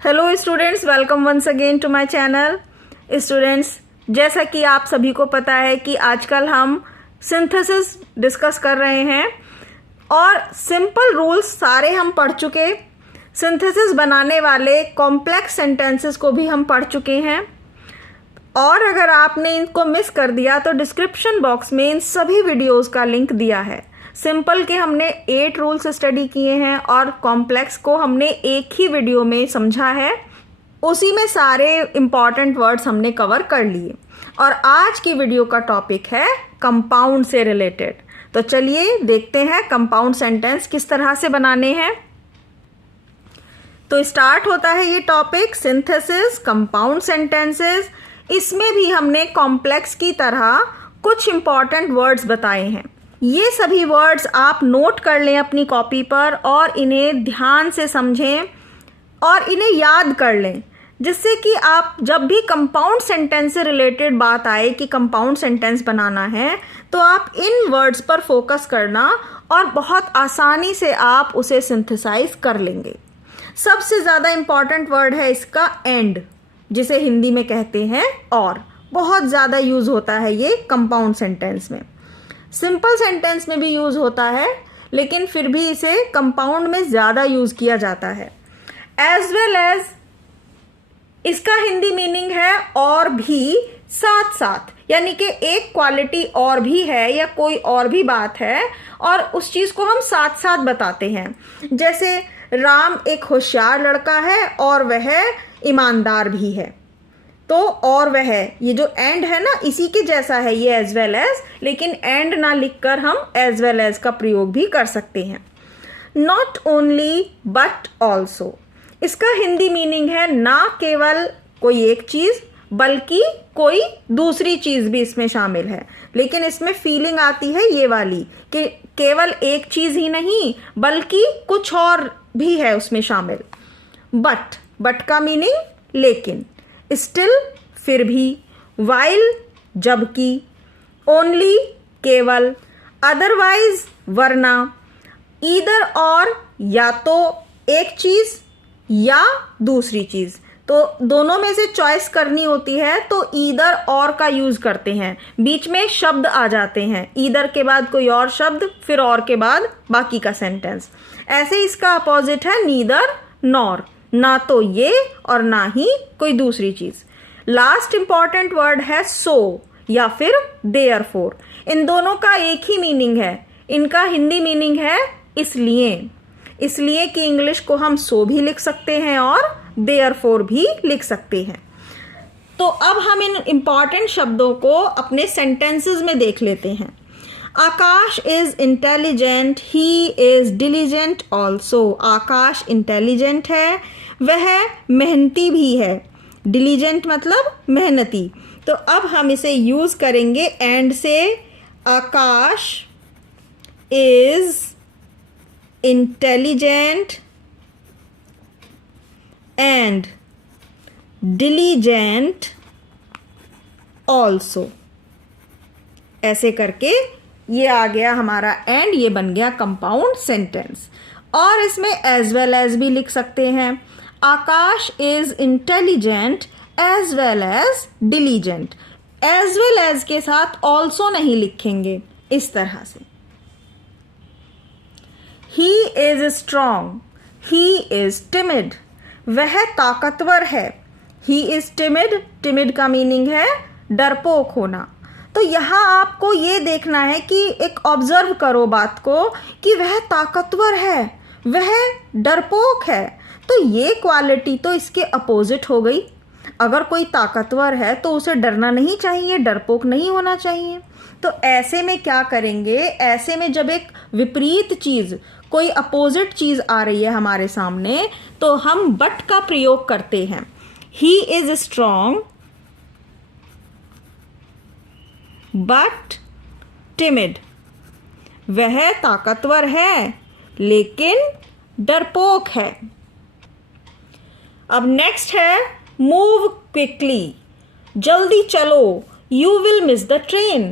Hello students, welcome once again to my channel. Students, जैसा कि आप सभी को पता है कि आजकल हम सिंथेसिस डिस्कस कर रहे हैं और सिंपल रूल्स सारे हम पढ़ चुके। सिंथेसिस बनाने वाले कॉम्प्लेक्स सेंटेंसेस को भी हम पढ़ चुके हैं और अगर आपने इनको मिस कर दिया तो डिस्क्रिप्शन बॉक्स में इन सभी वीडियोस का लिंक दिया है। सिंपल के हमने 8 रूल्स स्टडी किए हैं और कॉम्प्लेक्स को हमने एक ही वीडियो में समझा है। उसी में सारे इंपॉर्टेंट वर्ड्स हमने कवर कर लिए और आज की वीडियो का टॉपिक है कंपाउंड से रिलेटेड। तो चलिए देखते हैं कंपाउंड सेंटेंस किस तरह से बनाने हैं। तो स्टार्ट होता है ये टॉपिक सिंथेसिस कंपाउंड सेंटेंसेस। इसमें भी हमने कॉम्प्लेक्स की तरह कुछ इंपॉर्टेंट वर्ड्स बताए हैं। ये सभी वर्ड्स आप नोट कर लें अपनी कॉपी पर और इन्हें ध्यान से समझें और इन्हें याद कर लें, जिससे कि आप जब भी कंपाउंड सेंटेंस से रिलेटेड बात आए कि कंपाउंड सेंटेंस बनाना है तो आप इन वर्ड्स पर फोकस करना और बहुत आसानी से आप उसे सिंथेसाइज कर लेंगे। सबसे ज़्यादा इम्पॉर्टेंट वर्ड है इसका एंड, जिसे हिंदी में कहते हैं और। बहुत ज़्यादा यूज़ होता है ये कंपाउंड सेंटेंस में। सिंपल सेंटेंस में भी यूज़ होता है लेकिन फिर भी इसे कंपाउंड में ज़्यादा यूज़ किया जाता है। एज वेल एज इसका हिंदी मीनिंग है और भी साथ साथ, यानी कि एक क्वालिटी और भी है या कोई और भी बात है और उस चीज़ को हम साथ साथ बताते हैं। जैसे राम एक होशियार लड़का है और वह ईमानदार भी है। तो और वह, ये जो एंड है ना, इसी के जैसा है ये एज वेल एज, लेकिन एंड ना लिखकर हम एज वेल एज का प्रयोग भी कर सकते हैं। नॉट ओनली बट ऑल्सो, इसका हिंदी मीनिंग है ना केवल कोई एक चीज बल्कि कोई दूसरी चीज भी इसमें शामिल है। लेकिन इसमें फीलिंग आती है ये वाली कि केवल एक चीज ही नहीं बल्कि कुछ और भी है उसमें शामिल। बट का मीनिंग लेकिन, स्टिल फिर भी, वाइल जबकि, ओनली केवल, अदरवाइज वरना, ईदर और या तो एक चीज या दूसरी चीज। तो दोनों में से चॉइस करनी होती है तो ईदर और का यूज करते हैं। बीच में शब्द आ जाते हैं, ईदर के बाद कोई और शब्द, फिर और के बाद बाकी का सेंटेंस। ऐसे इसका अपोजिट है नीदर नॉर, ना तो ये और ना ही कोई दूसरी चीज। लास्ट इंपॉर्टेंट वर्ड है सो या फिर देयरफॉर। इन दोनों का एक ही मीनिंग है। इनका हिंदी मीनिंग है इसलिए कि इंग्लिश को हम सो भी लिख सकते हैं और देयरफॉर भी लिख सकते हैं। तो अब हम इन इंपॉर्टेंट शब्दों को अपने सेंटेंसेस में देख लेते हैं। Akash is intelligent, he is diligent also. Akash intelligent है, वह मेहनती भी है। डिलीजेंट मतलब मेहनती। तो अब हम इसे यूज करेंगे एंड से। Akash is intelligent and diligent also. ऐसे करके ये आ गया हमारा एंड, ये बन गया कंपाउंड सेंटेंस। और इसमें एज वेल एज भी लिख सकते हैं। Akash is intelligent as well as diligent. As well as के साथ ऑल्सो नहीं लिखेंगे, इस तरह से। He is strong, he is timid. वह ताकतवर है। ही इज टिमिड का मीनिंग है डरपोक होना। तो यहाँ आपको ये देखना है कि एक ऑब्जर्व करो बात को कि वह ताकतवर है, वह डरपोक है। तो ये क्वालिटी तो इसके अपोजिट हो गई। अगर कोई ताकतवर है तो उसे डरना नहीं चाहिए, डरपोक नहीं होना चाहिए। तो ऐसे में क्या करेंगे, ऐसे में जब एक विपरीत चीज, कोई अपोजिट चीज आ रही है हमारे सामने, तो हम बट का प्रयोग करते हैं। ही इज स्ट्रॉन्ग बट टिमिड। वह ताकतवर है लेकिन डरपोक है। अब नेक्स्ट है मूव क्विकली, जल्दी चलो। You will miss the train,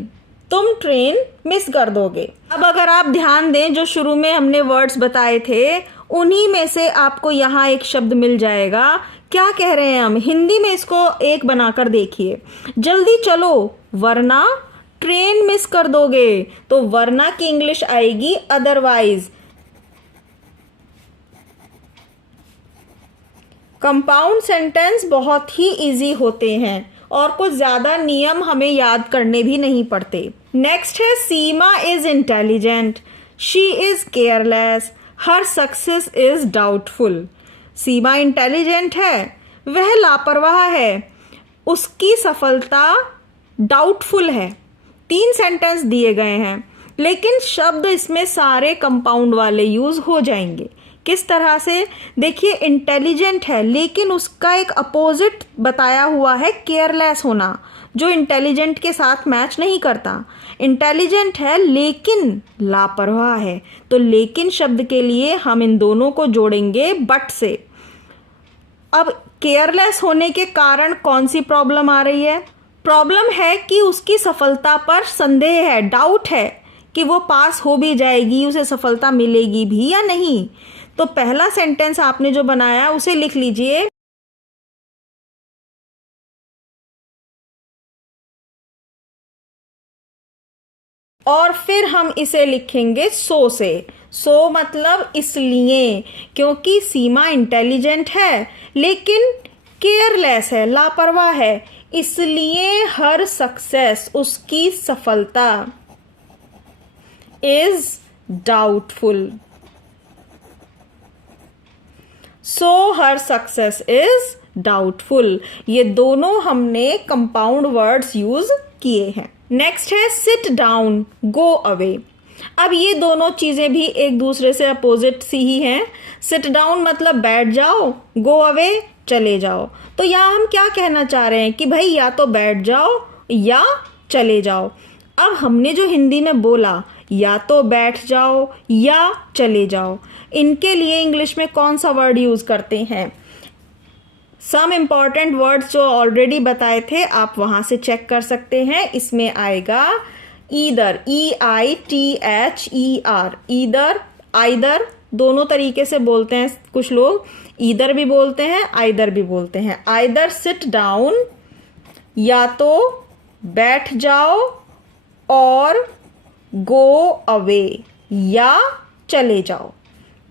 तुम ट्रेन मिस कर दोगे। अब अगर आप ध्यान दें, जो शुरू में हमने वर्ड्स बताए थे उन्हीं में से आपको यहाँ एक शब्द मिल जाएगा। क्या कह रहे हैं हम? हिंदी में इसको एक बनाकर देखिए। जल्दी चलो वरना ट्रेन मिस कर दोगे। तो वरना की इंग्लिश आएगी अदरवाइज। कंपाउंड सेंटेंस बहुत ही इजी होते हैं और कुछ ज़्यादा नियम हमें याद करने भी नहीं पड़ते। नेक्स्ट है Seema is intelligent, she is careless, her success is doubtful. Seema intelligent है, वह लापरवाह है, उसकी सफलता डाउटफुल है। 3 सेंटेंस दिए गए हैं, लेकिन शब्द इसमें सारे कंपाउंड वाले यूज हो जाएंगे। किस तरह से? देखिए, इंटेलिजेंट है लेकिन उसका एक अपोजिट बताया हुआ है केयरलेस होना, जो इंटेलिजेंट के साथ मैच नहीं करता। इंटेलिजेंट है लेकिन लापरवाह है, तो लेकिन शब्द के लिए हम इन दोनों को जोड़ेंगे बट से। अब केयरलेस होने के कारण कौन सी प्रॉब्लम आ रही है? प्रॉब्लम है कि उसकी सफलता पर संदेह है, डाउट है कि वो पास हो भी जाएगी, उसे सफलता मिलेगी भी या नहीं। तो पहला सेंटेंस आपने जो बनाया उसे लिख लीजिए। और फिर हम इसे लिखेंगे सो से। सो मतलब इसलिए, क्योंकि सीमा इंटेलिजेंट है लेकिन केयरलेस है, लापरवाह है, इसलिए हर सक्सेस, उसकी सफलता, is doubtful. So her success is doubtful. ये दोनों हमने कंपाउंड वर्ड्स यूज किए हैं। नेक्स्ट है सिट डाउन, गो अवे। अब ये दोनों चीजें भी एक दूसरे से अपोजिट सी ही हैं। सिट डाउन मतलब बैठ जाओ, गो अवे चले जाओ। तो यहाँ हम क्या कहना चाह रहे हैं कि भाई या तो बैठ जाओ या चले जाओ। अब हमने जो हिंदी में बोला या तो बैठ जाओ या चले जाओ, इनके लिए इंग्लिश में कौन सा वर्ड यूज करते हैं? सम इम्पॉर्टेंट वर्ड्स जो ऑलरेडी बताए थे आप वहां से चेक कर सकते हैं। इसमें आएगा ईदर, EITHER, ईदर, आइदर, दोनों तरीके से बोलते हैं। कुछ लोग ईदर भी बोलते हैं, आइदर भी बोलते हैं। आइदर सिट डाउन, या तो बैठ जाओ, और गो अवे, या चले जाओ।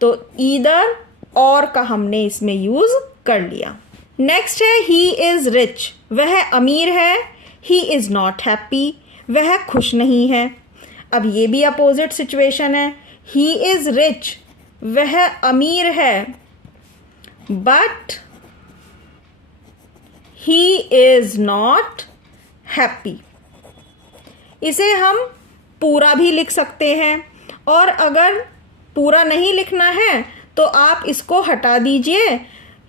तो ईदर और का हमने इसमें यूज कर लिया। नेक्स्ट है ही इज रिच, वह अमीर है। ही इज नॉट हैप्पी, वह खुश नहीं है। अब ये भी अपोजिट सिचुएशन है। ही इज रिच, वह अमीर है, but he is not happy. इसे हम पूरा भी लिख सकते हैं, और अगर पूरा नहीं लिखना है तो आप इसको हटा दीजिए।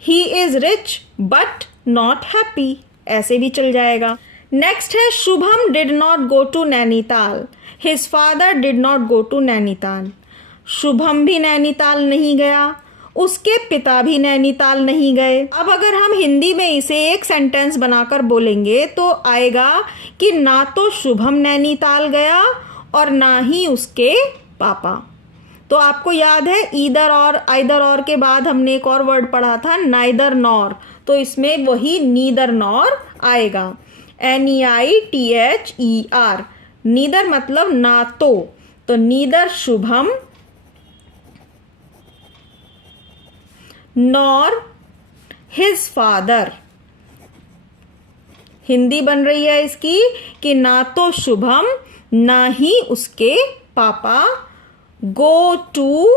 He is rich but not happy, ऐसे भी चल जाएगा। नेक्स्ट है Shubham did not go to Nainital, his father did not go to Nainital. Shubham भी नैनीताल नहीं गया, उसके पिता भी नैनीताल नहीं गए। अब अगर हम हिंदी में इसे एक सेंटेंस बनाकर बोलेंगे तो आएगा कि ना तो शुभम नैनीताल गया और ना ही उसके पापा। तो आपको याद है ईदर और आइदर और के बाद हमने एक और वर्ड पढ़ा था नाइदर नॉर, तो इसमें वही नीदर नॉर आएगा। NEITHER, नीदर मतलब ना तो neither Shubham nor his father. Hindi बन रही है इसकी कि ना तो शुभम ना ही उसके पापा गो टू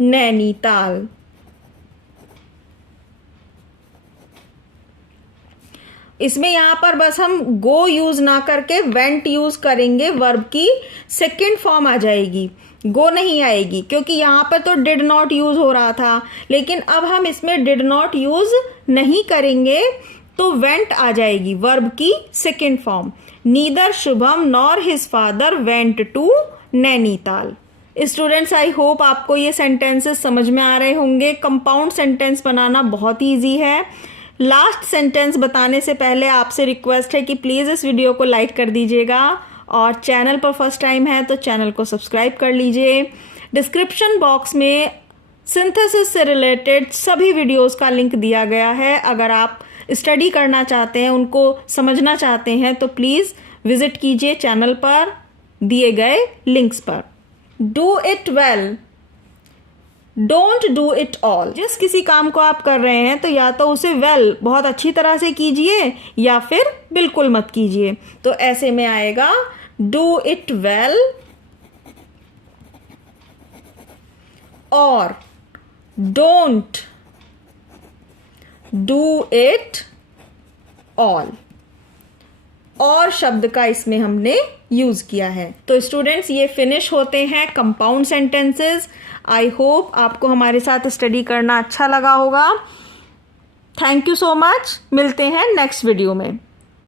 नैनीताल। इसमें यहां पर बस हम गो यूज ना करके वेंट यूज करेंगे, वर्ब की सेकंड फॉर्म आ जाएगी, गो नहीं आएगी, क्योंकि यहां पर तो डिड नॉट यूज हो रहा था। लेकिन अब हम इसमें डिड नॉट यूज नहीं करेंगे तो वेंट आ जाएगी, वर्ब की second form. Neither Shubham nor his father went to Nainital. Students, I hope आपको ये सेंटेंसेस समझ में आ रहे होंगे। कंपाउंड सेंटेंस बनाना बहुत ईजी है। लास्ट सेंटेंस बताने से पहले आपसे रिक्वेस्ट है कि प्लीज़ इस वीडियो को लाइक कर दीजिएगा, और चैनल पर फर्स्ट टाइम है तो चैनल को सब्सक्राइब कर लीजिए। डिस्क्रिप्शन बॉक्स में सिंथेसिस से रिलेटेड सभी वीडियोस का लिंक दिया गया है। अगर आप स्टडी करना चाहते हैं, उनको समझना चाहते हैं, तो प्लीज़ विजिट कीजिए चैनल पर दिए गए लिंक्स पर। Do it well, don't do it all. जिस किसी काम को आप कर रहे हैं तो या तो उसे वेल बहुत अच्छी तरह से कीजिए या फिर बिल्कुल मत कीजिए। तो ऐसे में आएगा डू इट वेल और डोंट डू इट ऑल। और शब्द का इसमें हमने यूज किया है। तो स्टूडेंट्स, ये फिनिश होते हैं कंपाउंड सेंटेंसेस। आई होप आपको हमारे साथ स्टडी करना अच्छा लगा होगा। Thank you so much. मिलते हैं नेक्स्ट वीडियो में।